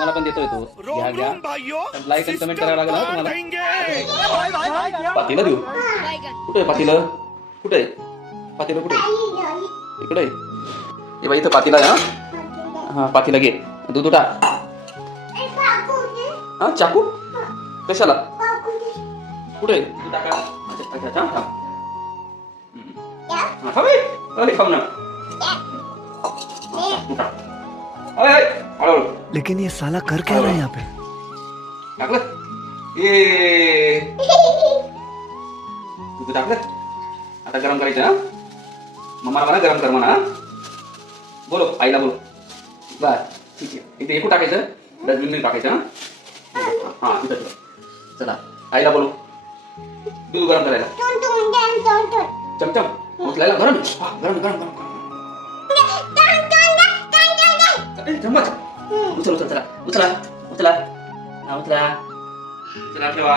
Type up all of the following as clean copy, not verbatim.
तुम्हाला पण देतोय तो. घ्या घ्या. लाईक आणि कमेंट करायला लागला तुम्हाला. पातीला देऊ. कुठे पातीला? कुठे पातीला? कुठे? इकडे. हे बाई इथं पातीला आहे. हा पातीला घे. दूध टाक. हा चाकू कशाला? कुठे? दूध टाका. अच्छा अच्छा. खाऊ ना. लेकिन ये साला कर क्या रहा है यहाँ पे? टाकलं ए दूध टाकलं. आता गरम करायचं. हा मम्माला म्हणा गरम कर म्हणा. बोलो आईला बोलो. बस ठीक आहे. इथे एकू टाकायचं. डस्टबिन मध्ये टाकायचं. हा इथं चला आईला बोलो दूध गरम करायला. चमचम उचलायला गरम गरम गरम गरम. चम्मच उचल उचल. चला उचला उचला. हा उचला. चला ठेवा.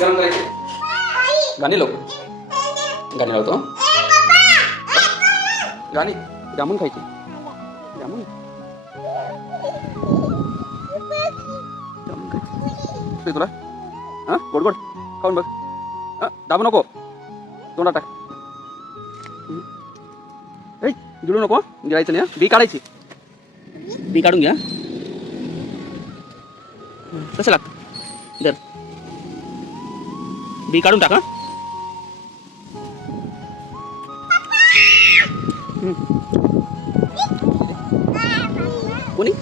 गरम करायचे. गाणी लाव. गाणी लावतो. गाणी जामून खायची. जामून खायची तुला. हा गोड गोड खाऊन बघ. दाबू नको. तोंडात टाक. गिळू नको. गिळायचं नाही. बी काढायची. बी काढून घ्या. कसं लागतं जर बी काढून टाका. कोणी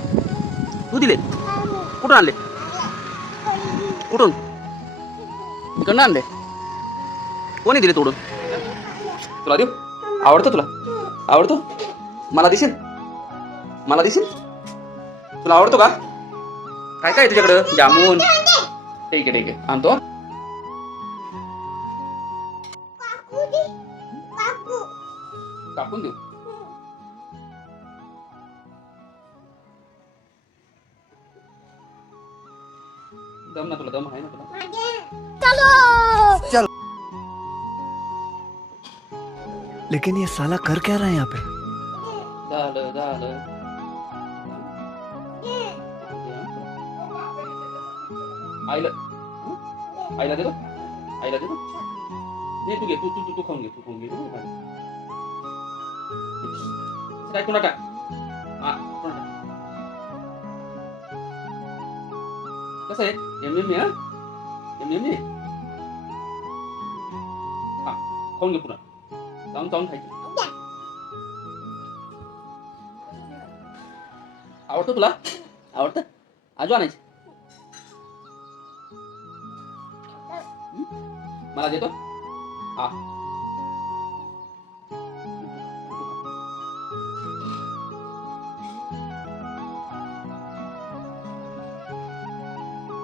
तू दिले? कुठून आणले? कुठून? इकडनं आणले? कोणी दिले तोडून? तुला देऊ? आवडतं तुला? आवडतो? मला दिसेल? मला दिसेल? तुला आवडतो का? काय काय तुझ्याकडं? जामून. ठीक आहे आणतो. कापून देऊ. दम ना तुला. दम आहे ना तुला? चलो. लेकिन ये साला कर क्या रहा है यहाँ पे? झालं. आईला देतो. नाही तू घे. तू खाऊन घे. काय कोणा टाक. कसं आहे? एम हा एम हा खाऊन घे पुन्हा. चावून खायचं. आवडतं तुला? आवडतं? आजू आणायचं. मला देतो. हा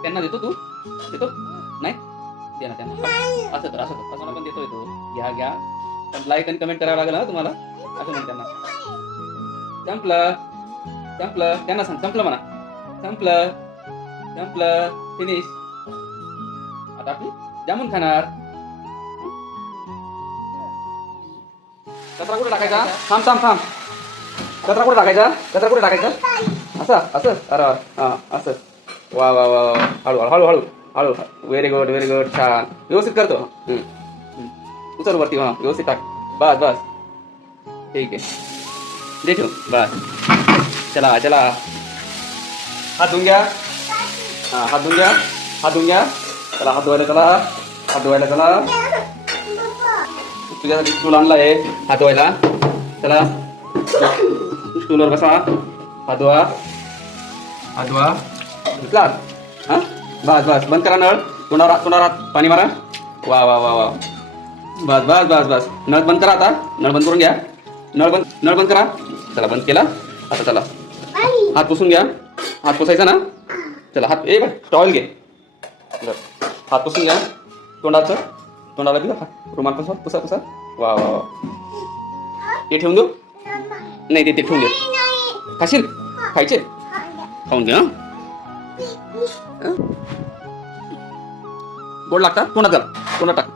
त्यांना देतो. तू देतो नाही? दे ना त्यांना. असं कर. पण देतोय तो. घ्या. पण लाईक आणि कमेंट करावं लागेल ना तुम्हाला. असं म्हण त्यांना. संपलं. त्यांना सांग संपलं म्हणा. संपलं फिनिश. आता आपण जामून खाणार. कचरा कुठे टाकायचा? थांब. कचरा कुठे टाकायचा? असं. अरे हा असं. वा हळू. Very good. छान. व्यवस्थित करतो. उचल वरती. हा व्यवस्थित टाक. बस ठीक आहे. दे ठेव. बस. चला हात धुवून घ्या. हात धुवून घ्या. चला हात धुवायला चला. तुझ्यासाठी स्टूल आणला आहे हात धुवायला. चला स्टूलवर बसा. हात धुवा. घेतला. हा बस. बंद करा नळ. तोंडावर पाणी मारा. वा. बस. नळ बंद करा आता. नळ बंद करून घ्या. नळ बंद करा. चला बंद केला. आता चला हात पुसून घ्या. हात पुसायचा ना. चला हात टॉवेल घे. हात पुसून घ्या. तोंडाला दिला रुमाल पुसा. वा. ते ठेवून देऊ? नाही ते ठेवून दे. खाशील? खायचे? खाऊन घ्या. गोड लागतात. तोंडात टाक.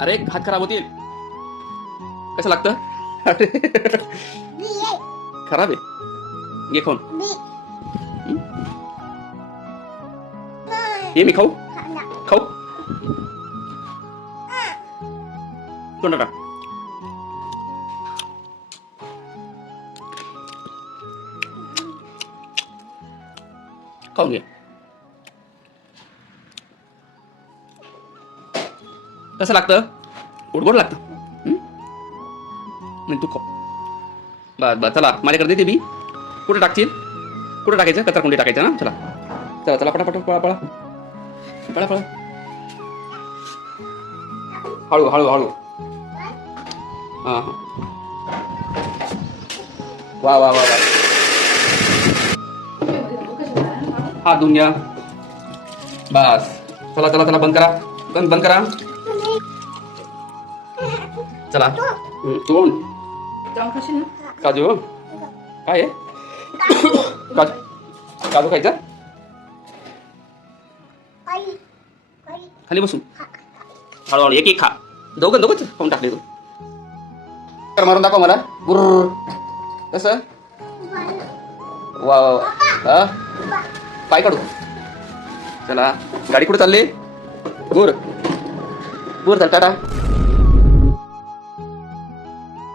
अरे हात खराब होतील. कसं लागतं? खराब आहे. घे खाऊन. ये मी खाऊ खाऊ तोंडात टाक. खाऊन घे. कसं लागतं? गोड लागतं. नाही तू खाऊ. बस बस चला माझ्याकडे देते बी. कुठे टाकशील? कुठे टाकायचं? कचरा टाकायचं ना. चला चला चला पटापट पळा पळा पळा पळा. हळू हळू हळू. हां हां. वा वा वा वा. हात धुवून घ्या. बस चला चला चला बंद करा. बंद करा. चला तोंड काजू काय आहे? काजू खायचा खाली बसून हळूहळू एक एक खा. दोघंच खाऊन टाकले तू. तर मारून दाखव मला. बुर्र कसं वा वा हा पाय काढू. चला गाडी कुठे चालली? गुर गुर चल टाटा.